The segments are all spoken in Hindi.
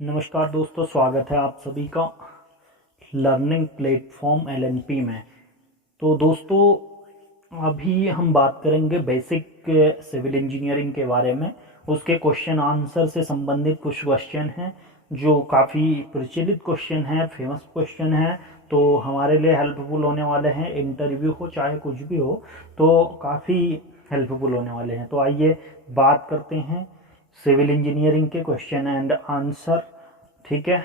नमस्कार दोस्तों, स्वागत है आप सभी का लर्निंग प्लेटफॉर्म एलएनपी में। तो दोस्तों, अभी हम बात करेंगे बेसिक सिविल इंजीनियरिंग के बारे में। उसके क्वेश्चन आंसर से संबंधित कुछ क्वेश्चन हैं जो काफ़ी प्रचलित क्वेश्चन हैं, फेमस क्वेश्चन हैं, तो हमारे लिए हेल्पफुल होने वाले हैं। इंटरव्यू हो चाहे कुछ भी हो तो काफ़ी हेल्पफुल होने वाले हैं। तो आइए बात करते हैं सिविल इंजीनियरिंग के क्वेश्चन एंड आंसर। ठीक है,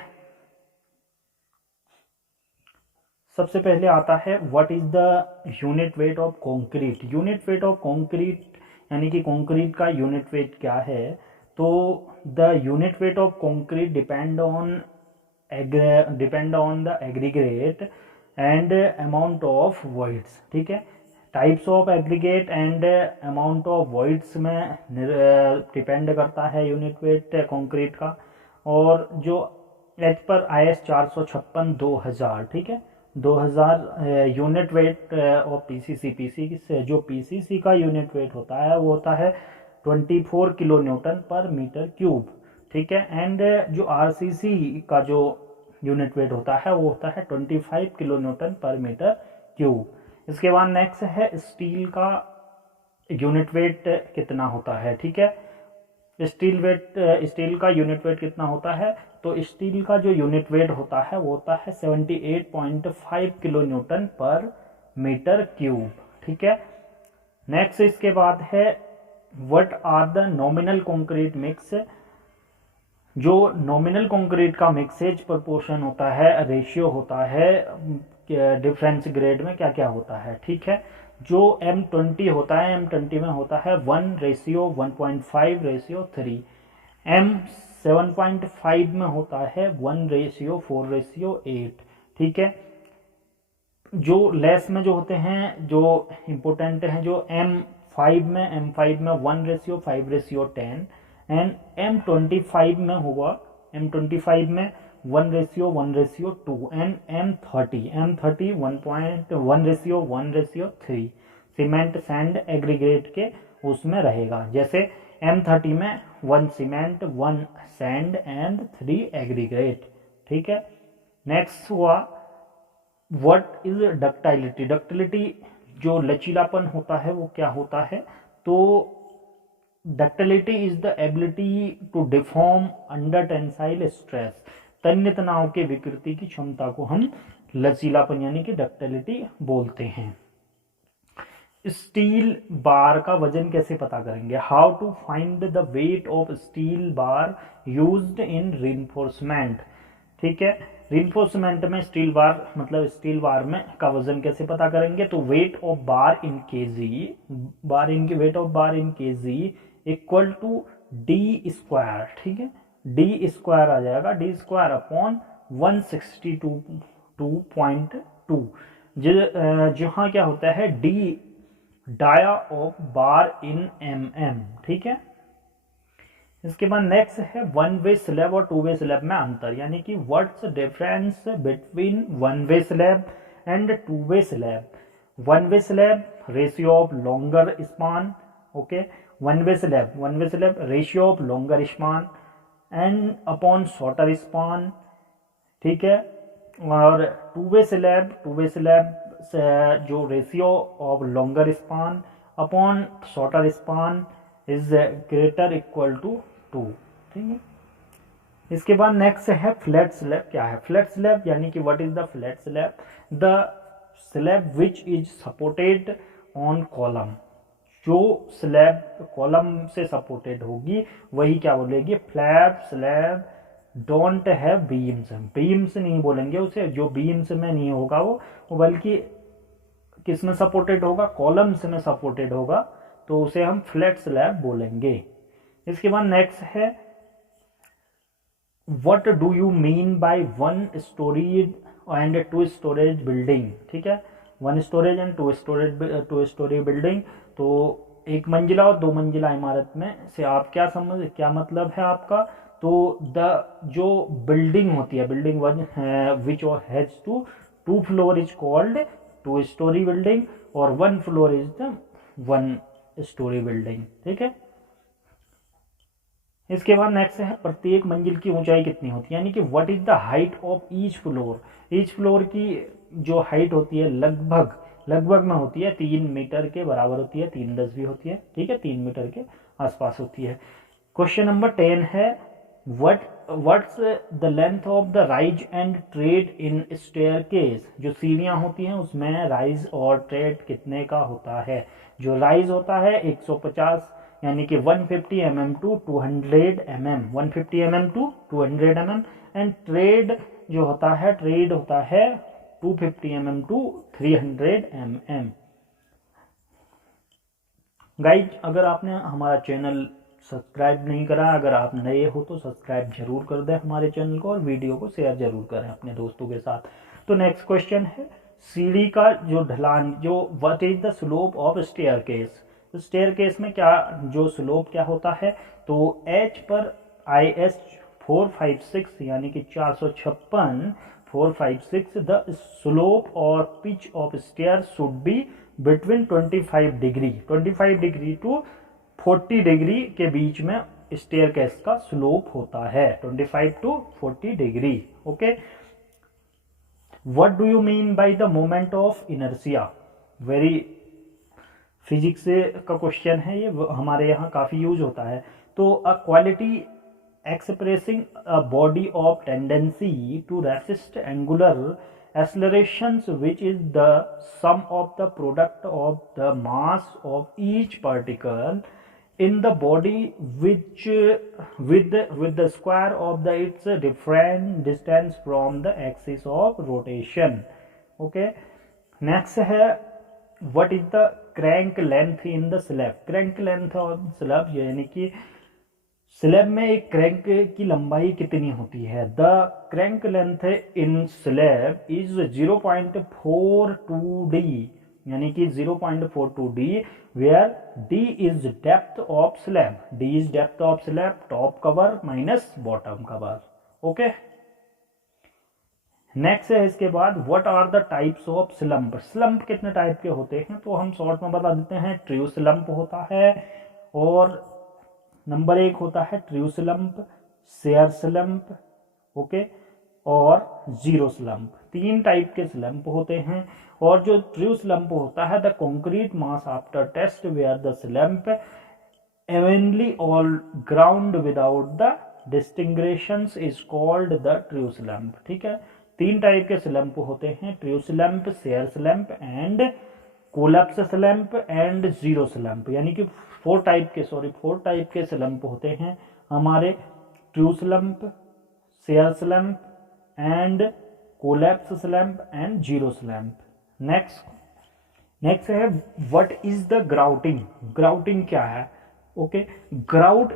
सबसे पहले आता है what is the unit weight of concrete. Unit weight of concrete यानी कि कंक्रीट का यूनिट वेट क्या है। तो the unit weight of concrete depend on the aggregate and amount of voids. ठीक है, types of aggregate and amount of voids में डिपेंड करता है यूनिट वेट कंक्रीट का। और जो एच पर IS 456/2000, ठीक है, 2000 यूनिट वेट ऑफ पीसीसी से जो पीसीसी का यूनिट वेट होता है वो होता है 24 kilo newton per metre cube. ठीक है, एंड जो आरसीसी का जो यूनिट वेट होता है वो होता है 25 kilo newton per metre cube. इसके बाद नेक्स्ट है स्टील का यूनिट वेट कितना होता है। ठीक है, स्टील का यूनिट वेट कितना होता है। तो स्टील का जो यूनिट वेट होता है वो होता है 78.5 kilo newton per metre cube. ठीक है, नेक्स्ट इसके बाद है what are the nominal concrete mix. जो नॉमिनल कंक्रीट का मिक्सेज प्रोपोर्शन होता है, रेशियो होता है डिफरेंस ग्रेड में क्या क्या होता है। ठीक है, जो M20 होता है, M20 में होता है 1:1.5:3। M7.5 में होता है 1:4:8। ठीक है, जो लेस में जो होते हैं, जो इम्पोर्टेंट हैं, जो M5 में 1:5:10 एंड M25 में होगा, M25 में 1:1:2 and M30 1:1:3 cement sand aggregate के उसमें रहेगा। जैसे M30 में 1 सीमेंट 1 सैंड एंड 3 एग्रीगेट। ठीक है, नेक्स्ट हुआ व्हाट इज डक्टाइलिटी। डक्टिलिटी जो लचीलापन होता है वो क्या होता है। तो ductility is the ability to deform under tensile stress. तन्य तनाव के विकृति की क्षमता को हम लचीलापन यानी कि डक्टिलिटी बोलते हैं। स्टील बार का वजन कैसे पता करेंगे। How to find the weight of steel bar used in reinforcement. ठीक है, रिइंफोर्समेंट में स्टील बार मतलब स्टील बार में का वजन कैसे पता करेंगे। तो weight of bar in KG, weight of bar in KG equal to D square. ठीक है, डी स्क्वायर आ जाएगा, डी स्क्वायर अपॉन 162.2। जहाँ क्या होता है D dia of bar in mm। ठीक है, इसके बाद नेक्स्ट है वन वे स्लैब और टू वे स्लैब में अंतर, यानी कि what's difference between one way slab and two way slab. One way slab ratio of longer span. Okay, one way slab ratio of longer span and upon shorter span. ठीक है, और टू वे स्लैब जो ratio of longer span upon shorter span is greater equal to 2। ठीक है, इसके बाद नेक्स्ट है फ्लैट स्लैब। क्या है फ्लैट स्लैब, यानी कि what is the flat slab. The slab which is supported on column. जो स्लैब कॉलम से सपोर्टेड होगी वही क्या बोलेगी, flat slab. Don't have beams, beams नहीं बोलेंगे उसे, जो बीम्स में नहीं होगा वो बल्कि किस में सपोर्टेड होगा, कॉलम्स में सपोर्टेड होगा, तो उसे हम फ्लैट स्लैब बोलेंगे। इसके बाद नेक्स्ट है what do you mean by one storeyed and two storage building. ठीक है, one storage and two storey building. तो एक मंजिला और दो मंजिला इमारत में से आप क्या मतलब है आपका। तो द जो बिल्डिंग होती है, building one which has two floor is called two storey building और one floor is the one storey building. ठीक है, इसके बाद नेक्स्ट है प्रत्येक मंजिल की ऊंचाई कितनी होती है, यानी कि what is the height of each floor. Each floor की जो हाइट होती है लगभग लगभग में होती है 3 मीटर के बराबर होती है, 3 10 भी होती है, ठीक है, 3 मीटर के आसपास होती है। क्वेश्चन नंबर 10 है what's the length of the rise and trade in staircase. जो सीढ़ियां होती हैं उसमें राइज और ट्रेड कितने का होता है। जो राइज होता है 150 यानी कि 150 mm to 200 mm, 150 mm to 200 mm, and tread जो होता है 250 mm टू 300 mm। गाइज अगर आपने हमारा चैनल सब्सक्राइब नहीं करा, अगर आप नए हो तो सब्सक्राइब जरूर कर दें हमारे चैनल को, और वीडियो को शेयर जरूर करें अपने दोस्तों के साथ। तो नेक्स्ट क्वेश्चन है सीढ़ी का जो ढलान, जो what is the slope of staircase. Staircase में क्या जो स्लोप क्या होता है, तो H पर IS 456 यानी कि 456 456 द स्लोप और pitch of stair should be between 25 degree to 40 degree के बीच में स्टेयरकेस का स्लोप होता है, 25 to 40 degree. Okay, what do you mean by the moment of inertia. Very physics का क्वेश्चन है ये, हमारे यहाँ काफी यूज होता है। तो a quality expressing a body of tendency to resist angular accelerations which is the sum of the product of the mass of each particle in the body which with the square of the its different distance from the axis of rotation। okay, next है what is the crank length in the slab। crank length of slab यानी कि स्लैब में एक क्रैंक की लंबाई कितनी होती है। The crank length in slab is 0.42 D, यानी कि 0.42 D, where D is depth of slab. D is depth of slab, top cover minus bottom cover. Okay, next है इसके बाद what are the types of slump. Slump कितने टाइप के होते हैं, तो हम शॉर्ट में बता देते हैं। ट्रू स्लम्प होता है, और नंबर 1 होता है true slump, shear slump, okay, और जीरो स्लम्प। 3 टाइप के स्लम्प होते हैं। और जो ट्रू स्लम्प होता है the concrete mass after test where the slump evenly all ground without the distinctions is called the true slump। ठीक है, 3 टाइप के स्लम्प होते हैं, true slump, shear slump and collapse slump and zero slump, यानी कि 4 टाइप के स्लम्प होते हैं हमारे। True slump, shear slump and collapse slump and zero slump. Next है what is the grouting. Grouting क्या है। Okay, grout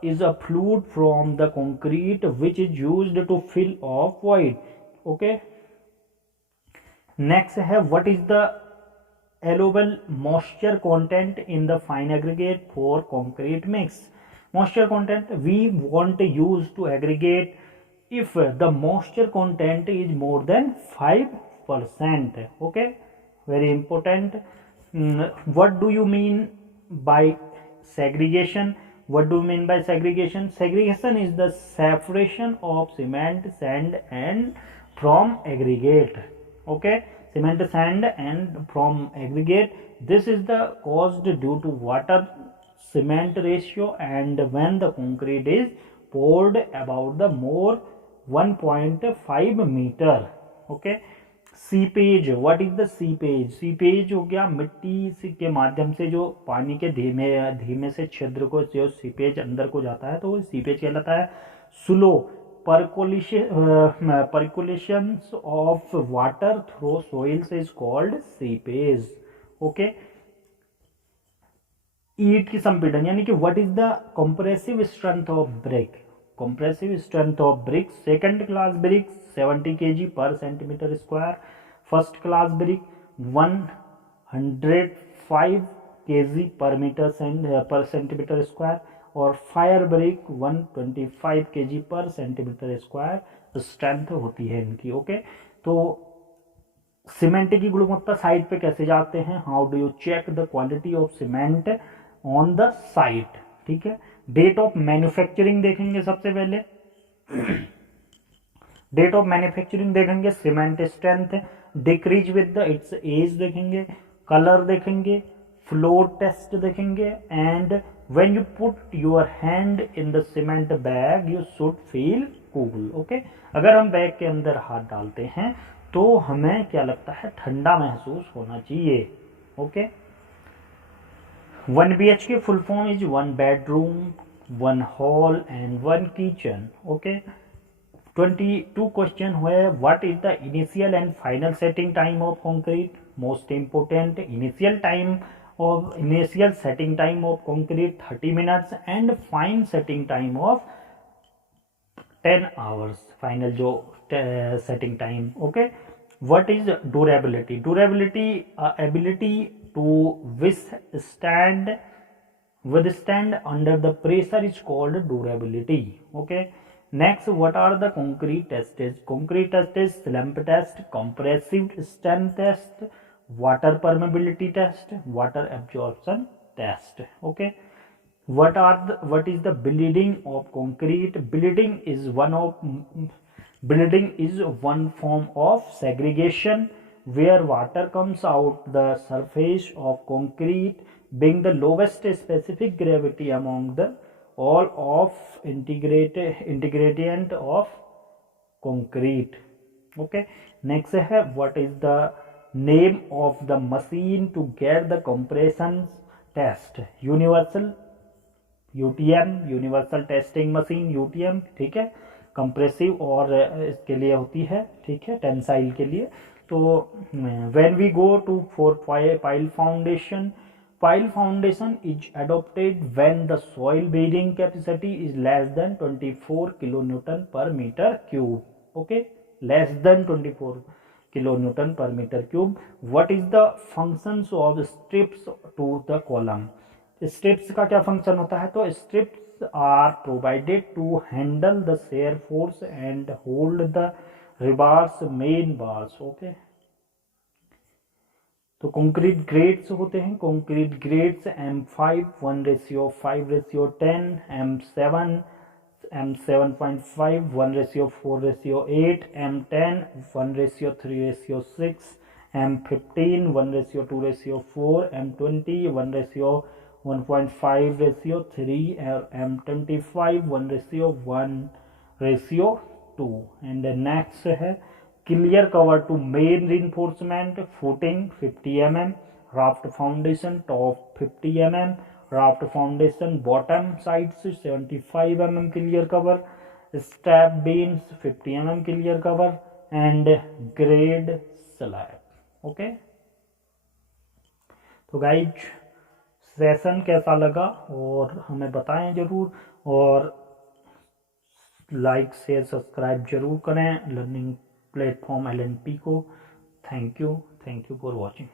is a fluid from the concrete which is used to fill a void। okay, next है what is the allowable moisture content in the fine aggregate for concrete mix। moisture content we want to use to aggregate if the moisture content is more than 5%। okay, very important। what do you mean by segregation। what do you mean by segregation। segregation is the separation of cement, sand and from aggregate। okay, cement, sand and from aggregate, this is the caused due to water cement ratio and when the concrete is poured about the more 1.5 meter। okay, seepage, what is the seepage. Seepage हो गया मिट्टी के माध्यम से जो पानी के धीमे से छिद्र को जो सीपेज अंदर को जाता है तो वो सीपेज कहलाता है। Slow percolation of water through soils is called seepage. Okay, ईंट की संपीड़न, यानी कि what is the compressive strength of brick. Compressive strength of brick, second class brick 70 kg पर centimetre square, first class brick 105 kg पर सेंटीमीटर स्क्वायर, और फायर ब्रिक 125 kg पर सेंटीमीटर स्क्वायर स्ट्रेंथ होती है इनकी। ओके, तो सीमेंट की गुणवत्ता साइट पे कैसे जाते हैं, how do you check the quality of cement on the site. ठीक है, डेट ऑफ मैन्युफैक्चरिंग देखेंगे सबसे पहले, डेट ऑफ मैन्युफैक्चरिंग देखेंगे, cement strength decreases with the its age देखेंगे, कलर देखेंगे, फ्लोर टेस्ट देखेंगे, and when you put your hand in the cement bag you should feel cool. Okay, अगर हम बैग के अंदर हाथ डालते हैं तो हमें क्या लगता है, ठंडा महसूस होना चाहिए। Okay, 1 BHK full form is 1 bedroom, 1 hall and 1 kitchen. Okay, 22 question where what is the initial and final setting time of concrete? Most important, initial setting time of concrete 30 minutes and final setting time of 10 hours, final जो setting time। okay, what is durability? Durability, ability to withstand under the pressure is called durability। okay, next, what are the concrete tests? Concrete test is slump test, compressive strength test, water permeability test, water absorption test। okay, what is the bleeding of concrete? Bleeding is one form of segregation where water comes out the surface of concrete, being the lowest specific gravity among the all of ingredient of concrete। okay, next है what is the name of the machine to get the compression test? universal UTM, universal testing machine UTM। ठीक है, कंप्रेसिव और इसके लिए होती है, ठीक है, टेंसाइल के लिए। तो when we go to for pile foundation, pile foundation is adopted when the soil bearing capacity is less than 24 kilonewton per meter cube। okay, less than 24 kilonewton per meter cube। what is the functions of strips to the column? strips का क्या फंक्शन होता है? तो strips are provided to handle the shear force and hold the rebars main bars। okay, तो कंक्रीट ग्रेड्स होते हैं, concrete grades M5 1:5:10, M7 M7.5 1:4:8, M10 1:3:6, M15 1:2:4, M20 1:1.5:3 और M25 1:1:2। एंड नेक्स्ट है clear cover to main reinforcement, footing 50 mm, raft foundation top 50 mm, raft foundation bottom sides 75 mm clear cover, strap beams 50 mm clear cover and grade slab। okay, तो गाइज सेशन कैसा लगा और हमें बताएं जरूर, और लाइक शेयर सब्सक्राइब जरूर करें लर्निंग प्लेटफॉर्म LNP को। Thank you for watching.